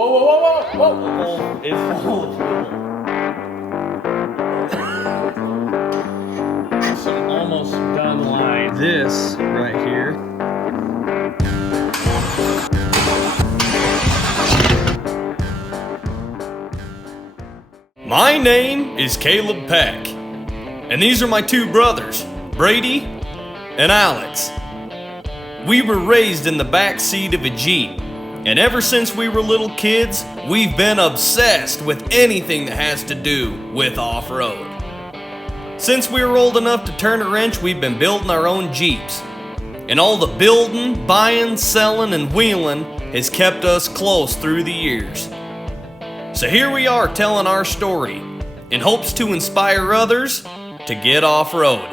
Whoa, whoa, whoa, whoa, whoa! It's full of fuel. Some almost done line. This right here. My name is Cayleb Peck, and these are my two brothers, Brady and Alex. We were raised in the back seat of a Jeep, and ever since we were little kids, we've been obsessed with anything that has to do with off-road. Since we were old enough to turn a wrench, we've been building our own Jeeps, and all the building, buying, selling, and wheeling has kept us close through the years. So here we are telling our story in hopes to inspire others to get off-road.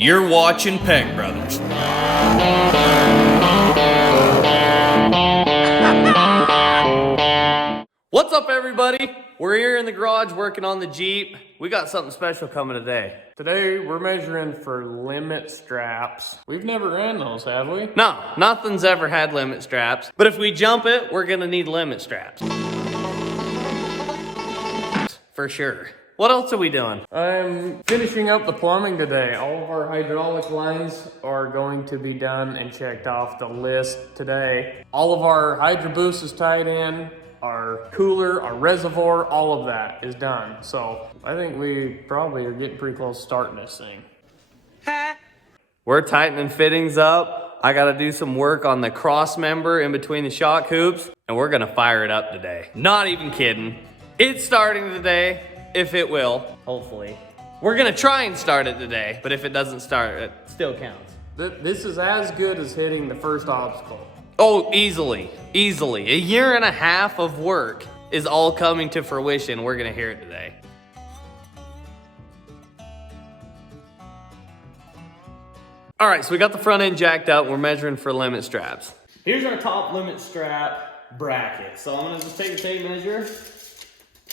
You're watching Peck Brothers. What's up, everybody? We're here in the garage working on the Jeep. We got something special coming today. Today we're measuring for limit straps. We've never ran those, have we? No, nothing's ever had limit straps. But if we jump it, we're gonna need limit straps. For sure. What else are we doing? I'm finishing up the plumbing today. All of our hydraulic lines are going to be done and checked off the list today. All of our hydro boost is tied in, our cooler, our reservoir, all of that is done. So I think we probably are getting pretty close to starting this thing. We're tightening fittings up. I gotta do some work on the cross member in between the shock hoops, and we're gonna fire it up today. Not even kidding. It's starting today, if it will, hopefully. We're gonna try and start it today, but if it doesn't start, it still counts. This is as good as hitting the first obstacle. Oh, easily, easily. A year and a half of work is all coming to fruition. We're gonna hear it today. All right, so we got the front end jacked up. We're measuring for limit straps. Here's our top limit strap bracket. So I'm gonna just take a tape measure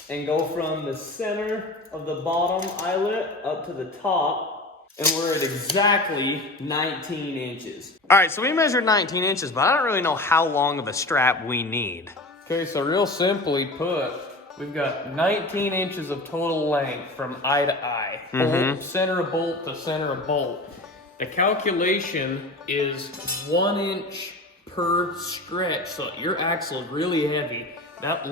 and go from the center of the bottom eyelet up to the top, and we're at exactly 19 inches. All right, so we measured 19 inches, but I don't really know how long of a strap we need. Okay, so real simply put, we've got 19 inches of total length from eye to eye. Bolt, center of bolt to center of bolt. The calculation is 1 inch per stretch, so your axle is really heavy. That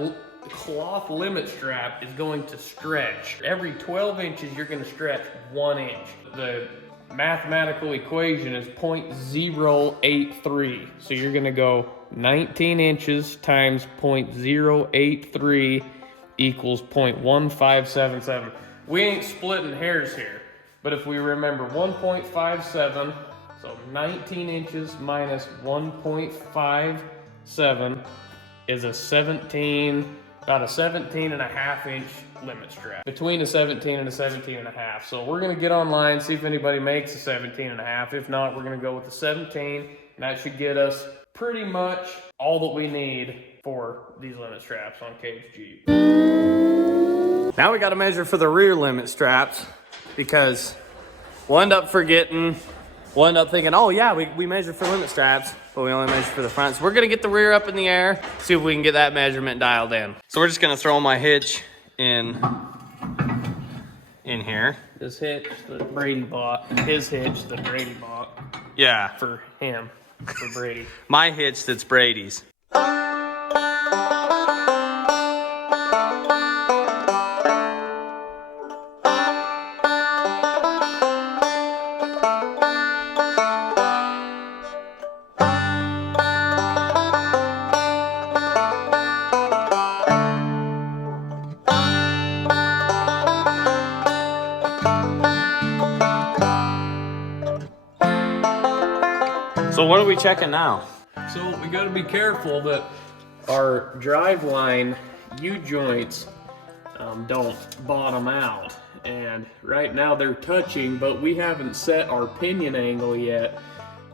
cloth limit strap is going to stretch. Every 12 inches, you're going to stretch 1 inch. The mathematical equation is 0.083. So you're going to go 19 inches times 0.083 equals 0.1577. We ain't splitting hairs here, but if we remember 1.57, so 19 inches minus 1.57 is about a 17 and a half inch limit strap. Between a 17 and a 17 and a half. So we're gonna get online, see if anybody makes a 17 and a half. If not, we're gonna go with the 17, and that should get us pretty much all that we need for these limit straps on Cade's Jeep. Now we gotta measure for the rear limit straps, because we'll end up forgetting, we'll end up thinking, oh yeah, we measured for limit straps, but we only measured for the front. So we're gonna get the rear up in the air, see if we can get that measurement dialed in. So we're just gonna throw my hitch in here. This hitch that Brady bought, his hitch that Brady bought. Yeah. For him, for Brady. My hitch that's Brady's. So what are we checking now? So we gotta be careful that our driveline U-joints don't bottom out. And right now they're touching, but we haven't set our pinion angle yet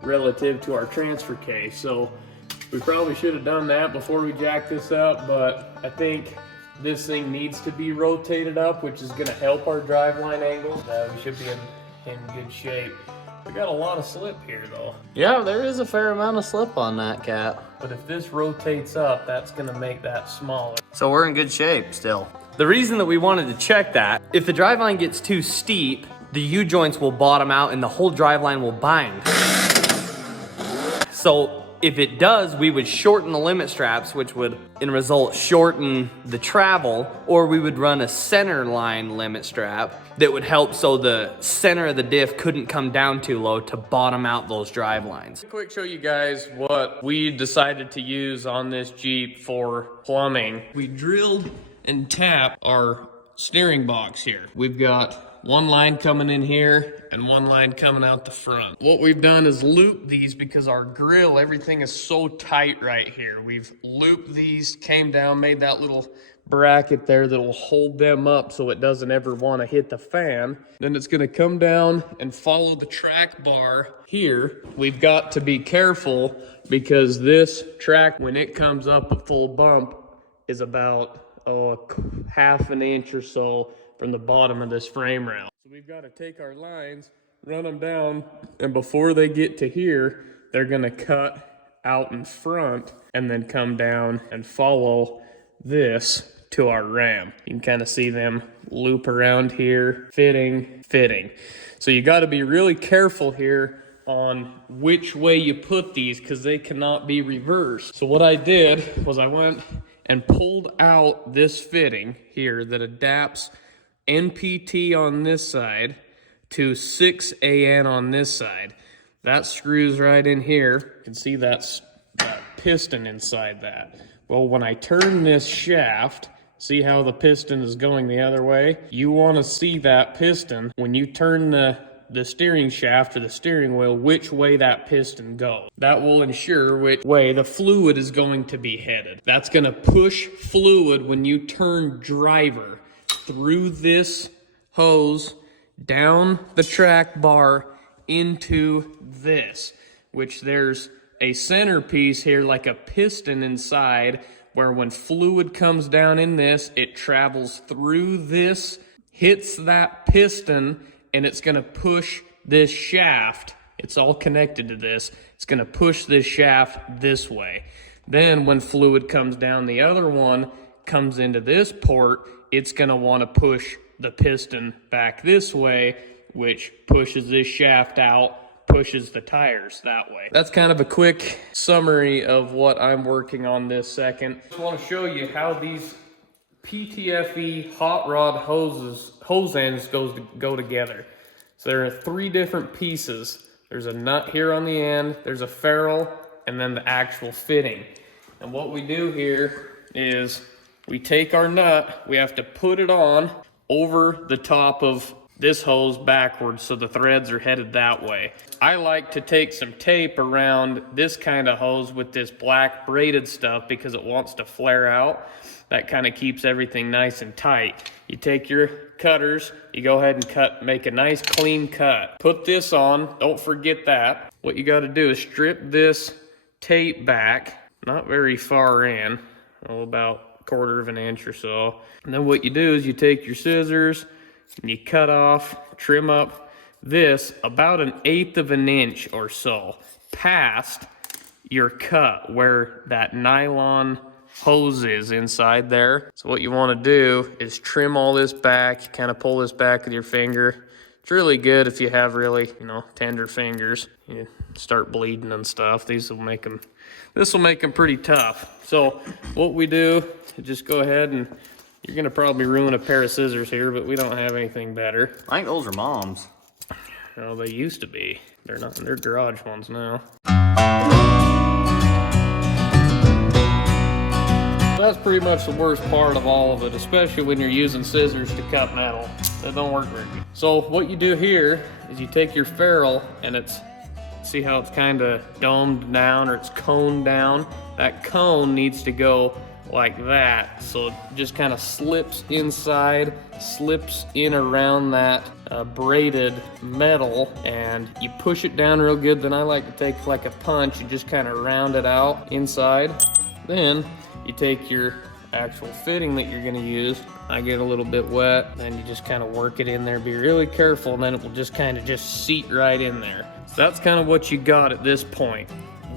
relative to our transfer case. So we probably should have done that before we jack this up, but I think this thing needs to be rotated up, which is gonna help our driveline angle. We should be in good shape. We got a lot of slip here though. Yeah, there is a fair amount of slip on that cat. But if this rotates up, that's gonna make that smaller. So we're in good shape still. The reason that we wanted to check that, if the driveline gets too steep, the U-joints will bottom out and the whole driveline will bind. So if it does, we would shorten the limit straps, which would in result shorten the travel, or we would run a center line limit strap that would help so the center of the diff couldn't come down too low to bottom out those drive lines. Quick show you guys what we decided to use on this Jeep for plumbing. We drilled and tapped our steering box here. We've got one line coming in here and one line coming out the front. What we've done is loop these because our grill, everything is so tight right here. We've looped these, came down, made that little bracket there that'll hold them up so it doesn't ever want to hit the fan. Then it's going to come down and follow the track bar here. We've got to be careful because this track, when it comes up a full bump, is about half an inch or so from the bottom of this frame rail. So we've got to take our lines, run them down, and before they get to here, they're going to cut out in front and then come down and follow this to our ram. You can kind of see them loop around here, fitting. So you got to be really careful here on which way you put these because they cannot be reversed. So what I did was I went and pulled out this fitting here that adapts NPT on this side to 6AN on this side. That screws right in here. You can see that piston inside that. Well, when I turn this shaft, see how the piston is going the other way? You want to see that piston when you turn the steering shaft or the steering wheel, which way that piston goes. That will ensure which way the fluid is going to be headed. That's going to push fluid when you turn driver through this hose, down the track bar, into this, which there's a centerpiece here like a piston inside where when fluid comes down in this, it travels through this, hits that piston, and it's going to push this shaft. It's all connected to this. It's going to push this shaft this way. Then when fluid comes down, the other one comes into this port, it's going to want to push the piston back this way, which pushes this shaft out, pushes the tires that way. That's kind of a quick summary of what I'm working on this second. I just want to show you how these PTFE hot rod hose ends go together. So there are 3 different pieces. There's a nut here on the end, there's a ferrule, and then the actual fitting. And what we do here is we take our nut, we have to put it on over the top of this hose backwards so the threads are headed that way. I like to take some tape around this kind of hose with this black braided stuff because it wants to flare out. That kind of keeps everything nice and tight. You take your cutters, you go ahead and make a nice clean cut. Put this on, don't forget that. What you got to do is strip this tape back, not very far in, about 1/4 of an inch or so. And then what you do is you take your scissors and you cut off, trim up this about 1/8 of an inch or so past your cut where that nylon hose is inside there. So what you want to do is trim all this back. You kind of pull this back with your finger. It's really good if you have really, tender fingers. You start bleeding and stuff. This will make them pretty tough. So what we do is just go ahead and you're gonna probably ruin a pair of scissors here, but we don't have anything better. I think those are Mom's. Well, they used to be. They're not. They're garage ones now. That's pretty much the worst part of all of it, especially when you're using scissors to cut metal. That don't work very good. So what you do here is you take your ferrule and see how it's kind of domed down or it's coned down? That cone needs to go like that. So it just kind of slips inside, slips in around that braided metal, and you push it down real good. Then I like to take like a punch and just kind of round it out inside. Then you take your actual fitting that you're gonna use. I get a little bit wet, then you just kind of work it in there. Be really careful, and then it will just kind of just seat right in there. So that's kind of what you got at this point.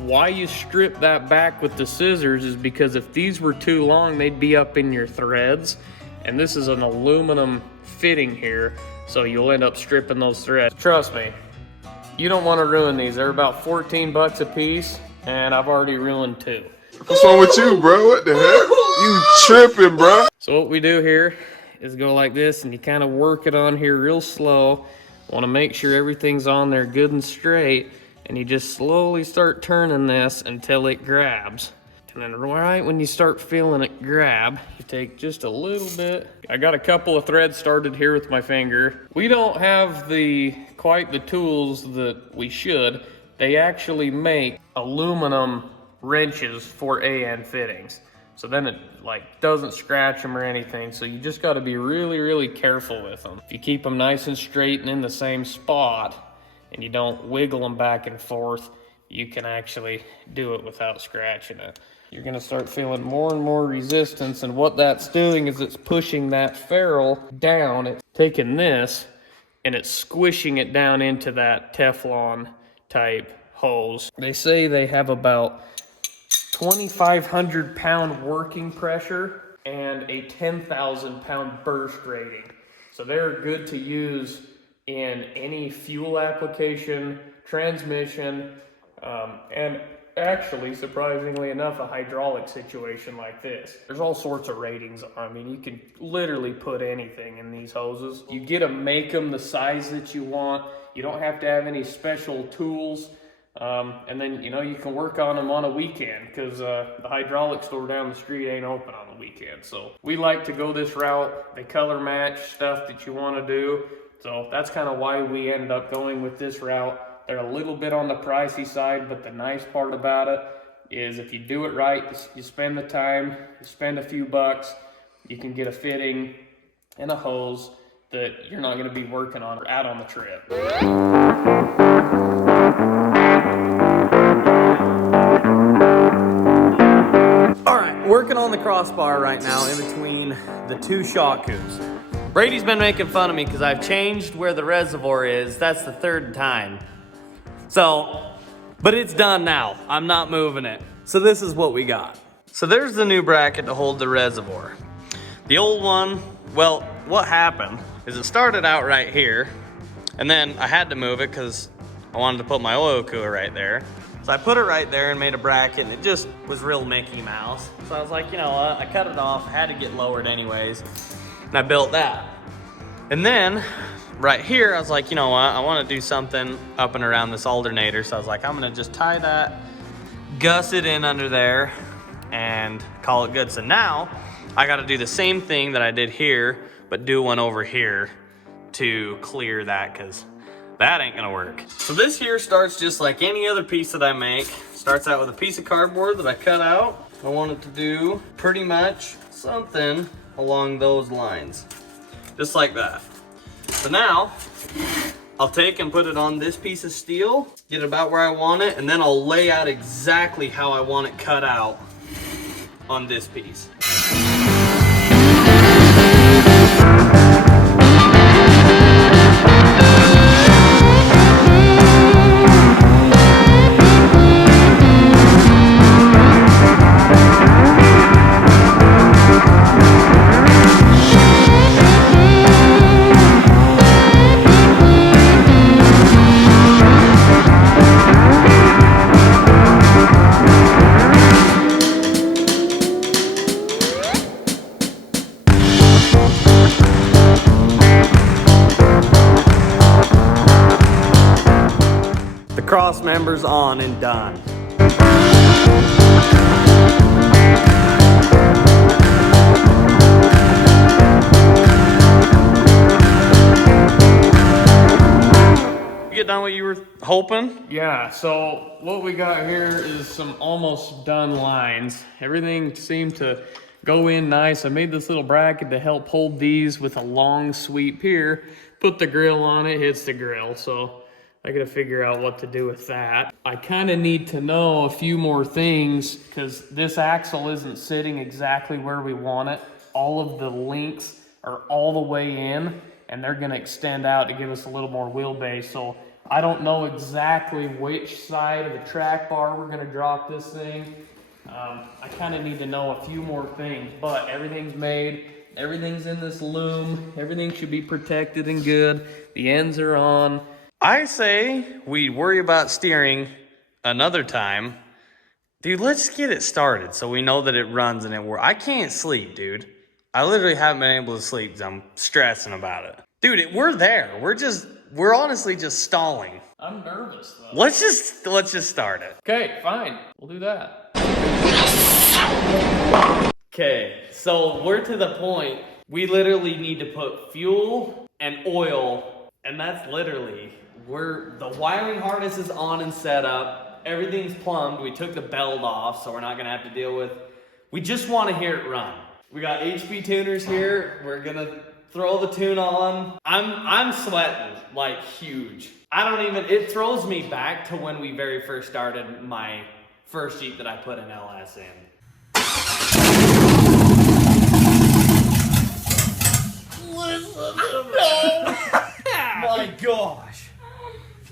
Why you strip that back with the scissors is because if these were too long, they'd be up in your threads. And this is an aluminum fitting here, so you'll end up stripping those threads. Trust me, you don't want to ruin these. They're about 14 bucks a piece, and I've already ruined 2. What's wrong with you, bro? What the heck? You tripping, bro? So what we do here is go like this, and you kind of work it on here real slow. Want to make sure everything's on there good and straight, and you just slowly start turning this until it grabs. And then right when you start feeling it grab, you take just a little bit. I got a couple of threads started here with my finger. We don't have quite the tools that we should. They actually make aluminum wrenches for AN fittings. So then it like doesn't scratch them or anything. So you just gotta be really, really careful with them. If you keep them nice and straight and in the same spot, and you don't wiggle them back and forth, you can actually do it without scratching it. You're gonna start feeling more and more resistance, and what that's doing is it's pushing that ferrule down. It's taking this and it's squishing it down into that Teflon type hose. They say they have about 2,500 pound working pressure and a 10,000 pound burst rating. So they're good to use in any fuel application, transmission, and actually, surprisingly enough, a hydraulic situation like this. There's all sorts of ratings. I mean, you can literally put anything in these hoses. You get to make them the size that you want. You don't have to have any special tools. And then, you know, you can work on them on a weekend because the hydraulic store down the street ain't open on the weekend. So we like to go this route. They color match stuff that you want to do. So that's kind of why we ended up going with this route. They're a little bit on the pricey side, but the nice part about it is if you do it right, you spend the time, you spend a few bucks, you can get a fitting and a hose that you're not going to be working on out on the trip. All right, working on the crossbar right now in between the 2 shot coops. Brady's been making fun of me because I've changed where the reservoir is. That's the 3rd time. So, but it's done now. I'm not moving it. So this is what we got. So there's the new bracket to hold the reservoir. The old one, well, what happened is it started out right here, and then I had to move it because I wanted to put my oil cooler right there. So I put it right there and made a bracket, and it just was real Mickey Mouse. So I was like, you know what, I cut it off, I had to get lowered anyways, and I built that. And then, right here, I was like, you know what, I want to do something up and around this alternator, so I was like, I'm gonna just tie that, gus it in under there, and call it good. So now, I gotta do the same thing that I did here, but do one over here to clear that, because that ain't gonna work. So this here starts just like any other piece that I make. Starts out with a piece of cardboard that I cut out. I want it to do pretty much something along those lines. Just like that. So now, I'll take and put it on this piece of steel, get it about where I want it, and then I'll lay out exactly how I want it cut out on this piece. Cross members on and done. You get done what you were hoping? Yeah, so what we got here is some almost done lines. Everything seemed to go in nice. I made this little bracket to help hold these with a long sweep here. Put the grill on it, hits the grill. So I gotta figure out what to do with that. I kind of need to know a few more things because this axle isn't sitting exactly where we want it. All of the links are all the way in, and they're going to extend out to give us a little more wheelbase. So I don't know exactly which side of the track bar we're going to drop this thing. I kind of need to know a few more things, but everything's made. Everything's in this loom. Everything should be protected and good. The ends are on. I say we worry about steering another time. Dude, let's get it started so we know that it runs and it works. I can't sleep, dude. I literally haven't been able to sleep because I'm stressing about it. Dude, we're there. We're honestly just stalling. I'm nervous though. Let's just start it. Okay, fine. We'll do that. Okay, so we're to the point. We literally need to put fuel and oil, and that's literally the wiring harness is on and set up. Everything's plumbed. We took the belt off, so we're not gonna have to deal with. We just want to hear it run. We got HP tuners here. We're gonna throw the tune on. I'm sweating like huge. It throws me back to when we very first started my first Jeep that I put an LS in. My gosh.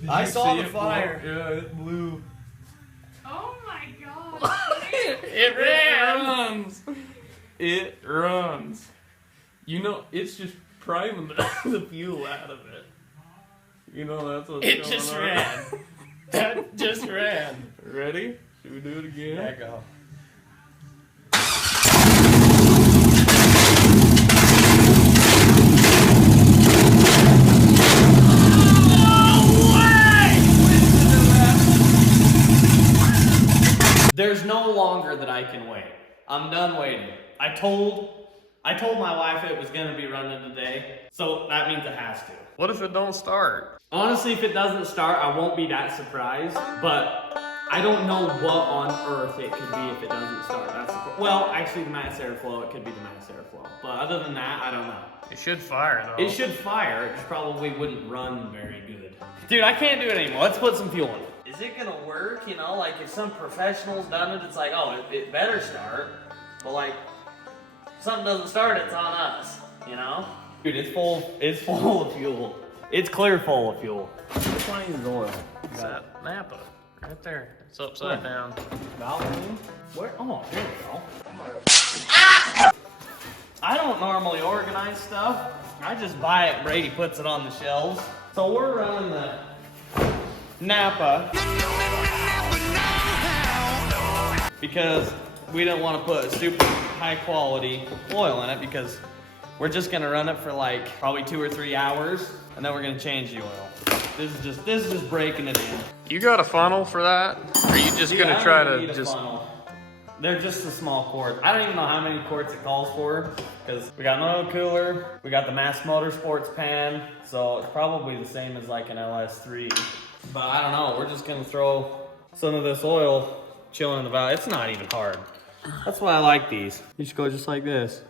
I saw the fire. Yeah, it blew. Oh my god. It runs. It runs. You know, it's just priming the fuel out of it. You know, that's what's going on. It just ran. That just ran. Ready? Should we do it again? Yeah, go. There's no longer that I can wait. I'm done waiting. I told my wife it was gonna be running today, so that means it has to. What if it don't start? Honestly, if it doesn't start, I won't be that surprised, but I don't know what on earth it could be if it doesn't start. Well, actually the mass airflow, it could be the mass airflow, but other than that, I don't know. It should fire though. It should fire, it just probably wouldn't run very good. Dude, I can't do it anymore. Let's put some fuel in. Is it gonna work? You know, like if some professional's done it, it's like, oh, it better start. But like, if something doesn't start, it's on us, you know? Dude, it's full of fuel. It's clear full of fuel. Which one is oil? It's that Napa. Right there. It's upside down. Valvoline? Where? Oh, there we go. I don't normally organize stuff. I just buy it. Brady puts it on the shelves. So we're running the Napa because we didn't want to put super high quality oil in it because we're just gonna run it for like probably 2 or 3 hours and then we're gonna change the oil. This is just breaking it in. You got a funnel for that? Or are you just gonna try to just... Funnel. They're just the small quarts. I don't even know how many quarts it calls for because we got an oil cooler, we got the Mass Motorsports pan, so it's probably the same as like an LS3. But I don't know, we're just gonna throw some of this oil chilling in the valve. It's not even hard. That's why I like these. You just go just like this.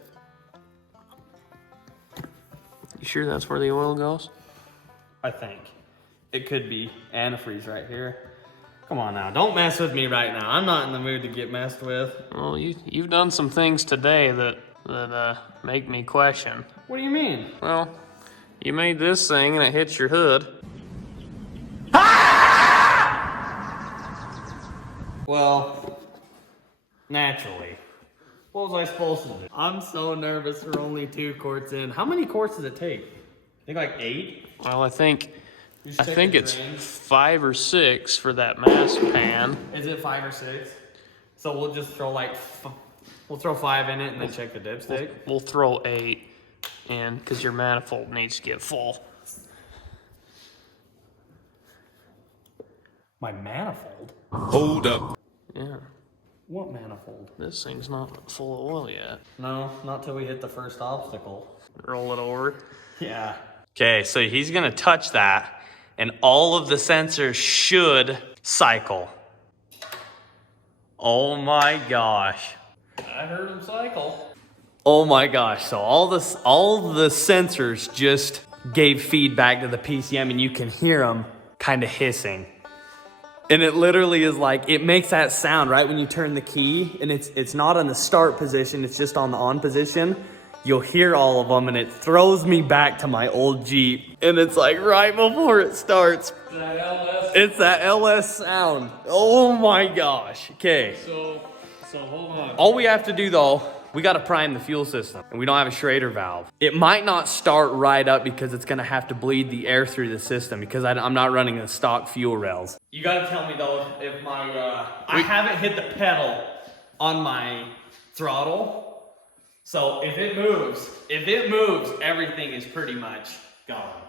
You sure that's where the oil goes? I think. It could be antifreeze right here. Come on now, don't mess with me right now. I'm not in the mood to get messed with. Well, you've done some things today that make me question. What do you mean? Well, you made this thing and it hits your hood. Well, naturally. What was I supposed to do? I'm so nervous we're only 2 quarts in. How many quarts does it take? I think like 8? Well, I think it's 5 or 6 for that mass pan. Is it 5 or 6? So we'll just throw like, we'll throw 5 in it and then check the dipstick? We'll throw 8 in because your manifold needs to get full. My manifold? Hold up. Yeah, What manifold? this thing's not full of oil yet. No, not till we hit the first obstacle. Roll it over. Yeah. Okay, so he's gonna touch that and all of the sensors should cycle. Oh my gosh. I heard him cycle. Oh my gosh, so all the sensors just gave feedback to the PCM and you can hear them kind of hissing. And it literally is like, it makes that sound right when you turn the key, and it's not in the start position, it's just on the on position. You'll hear all of them, and it throws me back to my old Jeep. And it's like right before it starts. It's that LS sound. Oh my gosh. Okay. So hold on. All we have to do though, we gotta prime the fuel system, and we don't have a Schrader valve. It might not start right up because it's gonna have to bleed the air through the system because I'm not running the stock fuel rails. You gotta tell me though if my, I haven't hit the pedal on my throttle. So if it moves, everything is pretty much gone.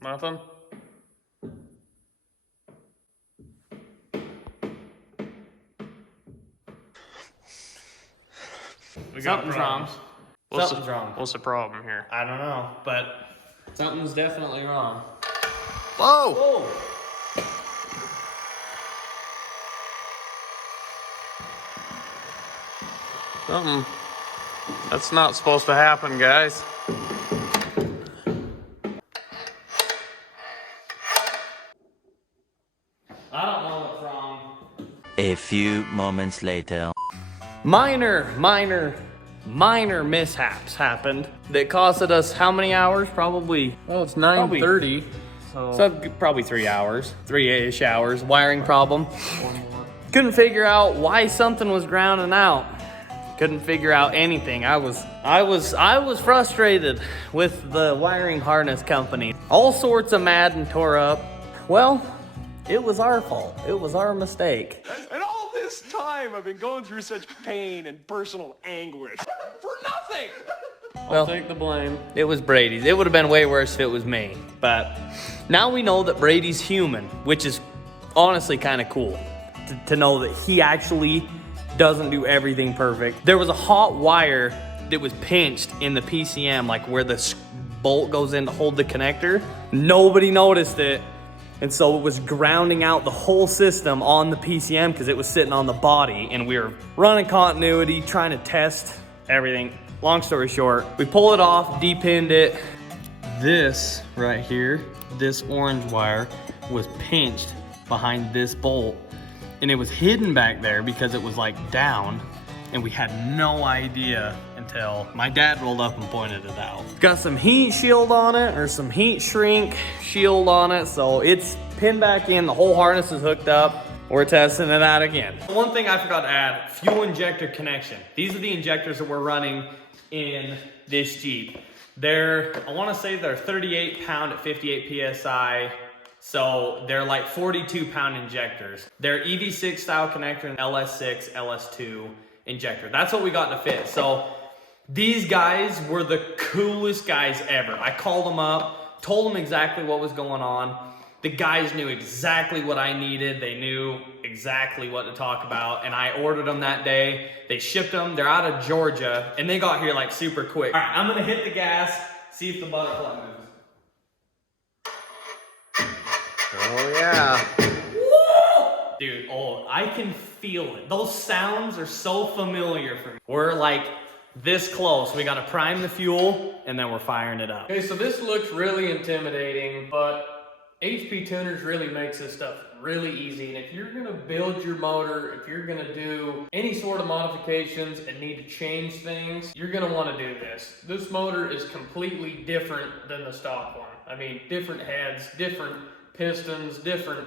Nothing? We got Something's problems. wrong. Something's wrong. What's the problem here? I don't know, but something's definitely wrong. Whoa! Whoa! Something. That's not supposed to happen, guys. I don't know what's wrong. A few moments later. Minor mishaps happened that costed us how many hours? Probably. Well, it's 9:30. So probably 3 hours, 3-ish hours. Wiring problem. Couldn't figure out why something was grounding out. Couldn't figure out anything. I was frustrated with the wiring harness company. All sorts of mad and tore up. Well, it was our fault. It was our mistake. And all this time I've been going through such pain and personal anguish for nothing. Well, Take the blame. it was Brady's. It would have been way worse if it was me. But now we know that Brady's human, which is honestly kind of cool to know that he actually doesn't do everything perfect. There was a hot wire that was pinched in the PCM, like where the bolt goes in to hold the connector. Nobody noticed it. And so it was grounding out the whole system on the PCM because it was sitting on the body, and we were running continuity, trying to test everything. Long story short, we pull it off, depinned it. This right here, this orange wire was pinched behind this bolt, and it was hidden back there because it was like down, and we had no idea until my dad rolled up and pointed it out. Got some heat shield on it, or some heat shrink shield on it, so it's pinned back in, the whole harness is hooked up. We're testing it out again. One thing I forgot to add, fuel injector connection. These are the injectors that we're running in this Jeep. I wanna say they're 38 pound at 58 PSI. So they're like 42-pound injectors. They're EV6 style connector and LS6, LS2 injector. That's what we got to fit. So these guys were the coolest guys ever. I called them up, told them exactly what was going on. The guys knew exactly what I needed. They knew exactly what to talk about, and I ordered them that day. They shipped them. They're out of Georgia, and they got here like super quick. All right, I'm gonna hit the gas, see if the butterfly moves. Oh yeah. Dude, I can feel it. Those sounds are so familiar for me. We're like this close. We gotta prime the fuel, and then we're firing it up. Okay, so this looks really intimidating, but HP Tuners really makes this stuff really easy. And if you're gonna build your motor, if you're gonna do any sort of modifications and need to change things, you're gonna wanna do this. This motor is completely different than the stock one. I mean, different heads, different pistons, different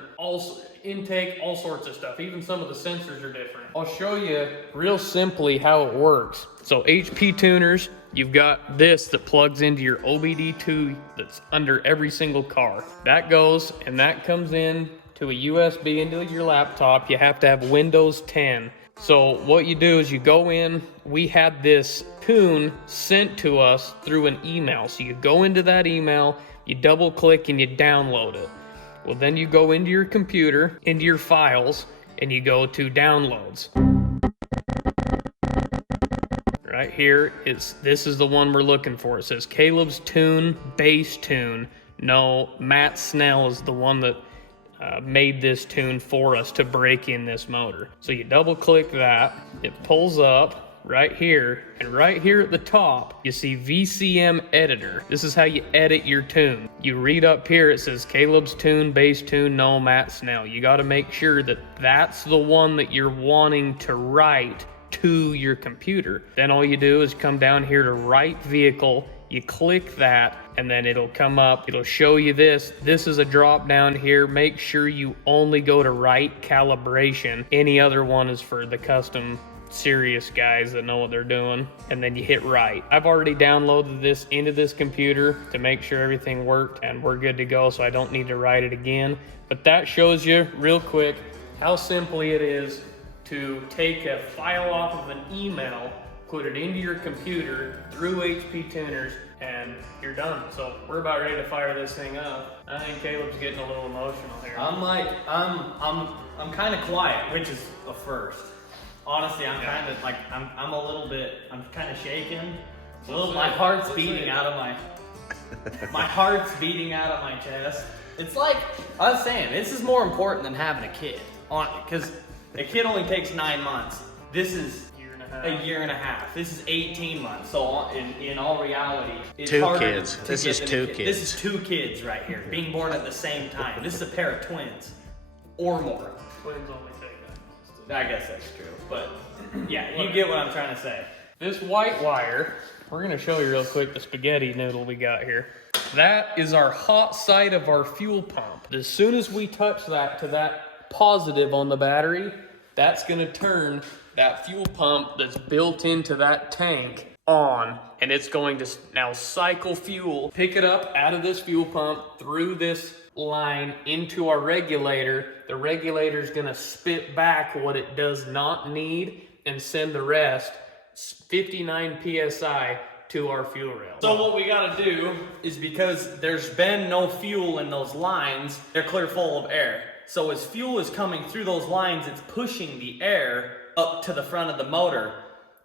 intake, all sorts of stuff. Even some of the sensors are different. I'll show you real simply how it works. So HP Tuners, you've got this that plugs into your OBD2 that's under every single car. That goes and that comes in to a USB into your laptop. You have to have Windows 10. So what you do is you go in, we had this tune sent to us through an email. So you go into that email, you double click and you download it. Well, then you go into your computer, into your files, and you go to downloads. Right here, this is the one we're looking for. It says Cayleb's Tune, Bass Tune. No, Matt Snell is the one that made this tune for us to break in this motor. So you double click that, it pulls up, right here, and right here at the top, you see VCM editor. This is how you edit your tune. You read up here, it says Cayleb's tune, bass tune, no Matt Snell. You gotta make sure that that's the one that you're wanting to write to your computer. Then all you do is come down here to write vehicle, you click that, and then it'll come up, it'll show you this. This is a drop down here. Make sure you only go to write calibration. Any other one is for the custom serious guys that know what they're doing, and then you hit write. I've already downloaded this into this computer to make sure everything worked, and we're good to go, so I don't need to write it again. But that shows you real quick how simply it is to take a file off of an email, put it into your computer through HP Tuners, and you're done. So we're about ready to fire this thing up. I think Caleb's getting a little emotional here. I'm kind of quiet, which is a first. Honestly, I'm kind of like, I'm a little bit, I'm kind of shaking. My heart's beating out of my heart's beating out of my chest. It's like, I was saying, this is more important than having a kid. Because a kid only takes 9 months. This is a year and a half. This is 18 months. So in all reality, it's two harder kids. to This get is than a two kid. kids. This is 2 kids right here, being born at the same time. This is a pair of twins, or more. Twins only take that. I guess that's true, but yeah, you get what I'm trying to say. This white wire, we're gonna show you real quick the spaghetti noodle we got here. That is our hot side of our fuel pump. As soon as we touch that to that positive on the battery, that's gonna turn that fuel pump that's built into that tank on, and it's going to now cycle fuel, pick it up out of this fuel pump through this line into our regulator. The regulator is gonna spit back what it does not need and send the rest 59 PSI to our fuel rail. So what we gotta do is, because there's been no fuel in those lines, they're clear full of air. So as fuel is coming through those lines, it's pushing the air up to the front of the motor,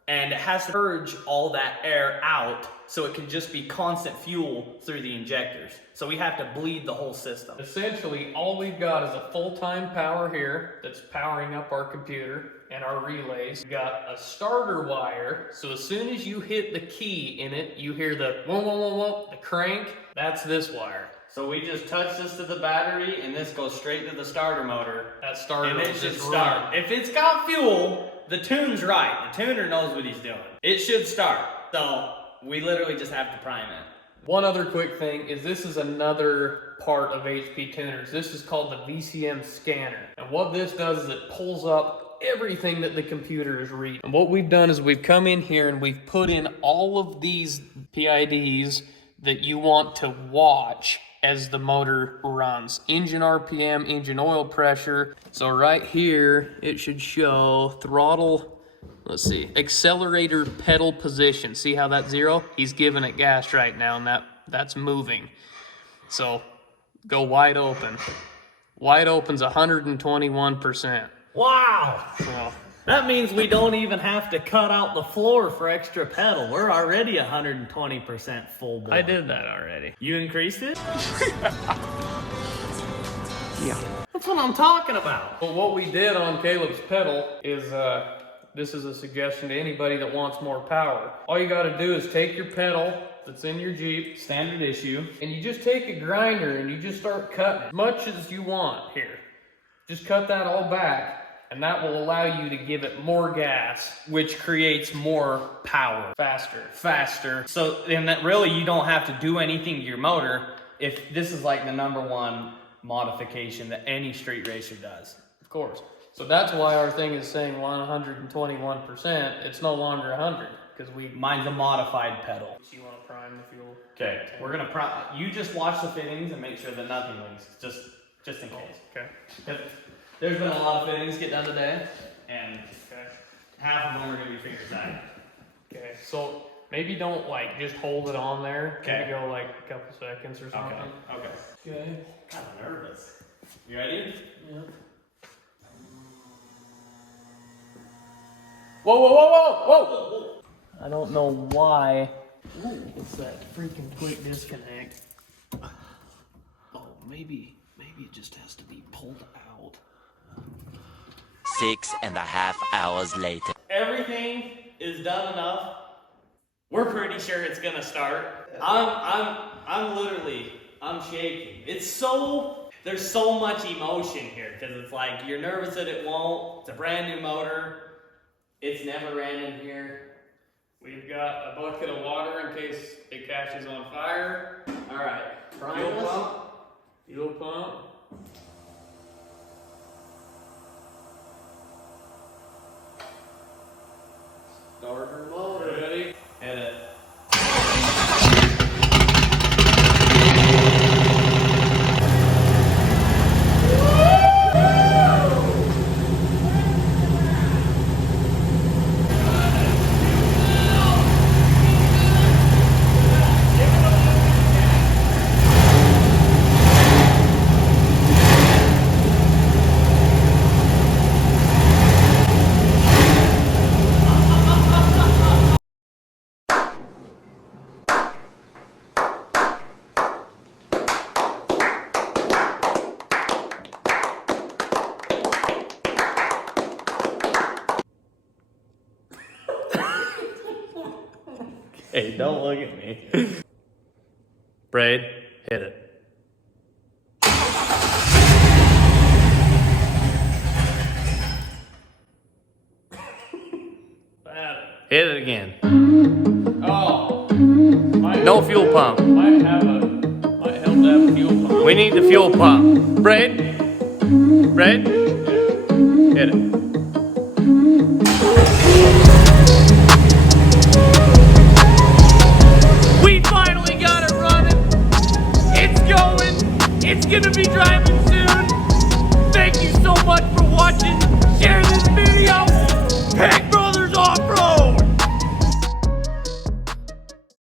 and it has to purge all that air out so it can just be constant fuel through the injectors. So we have to bleed the whole system. Essentially, all we've got is a full-time power here that's powering up our computer and our relays. We've got a starter wire, so as soon as you hit the key in it, you hear the whoa, whoa, whoa, whoa, the crank. That's this wire. So we just touch this to the battery, and this goes straight to the starter motor. That starter And will it should just start. run. If it's got fuel, the tune's right. The tuner knows what he's doing. It should start. So we literally just have to prime it. One other quick thing is this is another part of HP Tuners. This is called the VCM scanner. And what this does is it pulls up everything that the computer is reading. And what we've done is we've come in here and we've put in all of these PIDs that you want to watch as the motor runs. Engine RPM, engine oil pressure. So right here, it should show throttle, let's see, accelerator pedal position. See how that's 0? He's giving it gas right now, and that's moving. So go wide open. Wide open's 121%. Wow! So That means we don't even have to cut out the floor for extra pedal. We're already 120% full blown. I did that already. You increased it? Yeah. That's what I'm talking about. But what we did on Caleb's pedal is, this is a suggestion to anybody that wants more power. All you gotta do is take your pedal that's in your Jeep, standard issue, and you just take a grinder and you just start cutting as much as you want here. Just cut that all back, and that will allow you to give it more gas, Which creates more power. faster. So then that really you don't have to do anything to your motor if this is like the #1 modification that any street racer does. Of course. So that's why our thing is saying 121%. It's no longer 100 because Mine's a modified pedal. You want to prime the fuel. Okay, we're gonna you just watch the fittings and make sure that nothing leaks, just in case. Okay. There's been a lot of fittings get done today, and half of them are gonna be fingers out. Okay. So maybe don't like just hold it on there. Okay. Maybe go like a couple seconds or something. Okay. Kind of nervous. You ready? Yeah. Whoa, whoa, whoa, whoa, whoa! I don't know why it's that freaking quick disconnect. Oh, maybe it just has to be pulled out. 6.5 hours later. Everything is done enough, we're pretty sure it's gonna start. I'm shaking. There's so much emotion here, because it's like, you're nervous that it won't. It's a brand new motor. It's never ran in here. We've got a bucket of water in case it catches on fire. All right. Fuel pump. Fuel pump. Starter motor. Ready? Hit it. Hey, don't look at me. Braid, hit it. Hit it again. Oh. No fuel pump. Might help to have a fuel pump. We need the fuel pump. Braid. Hit it.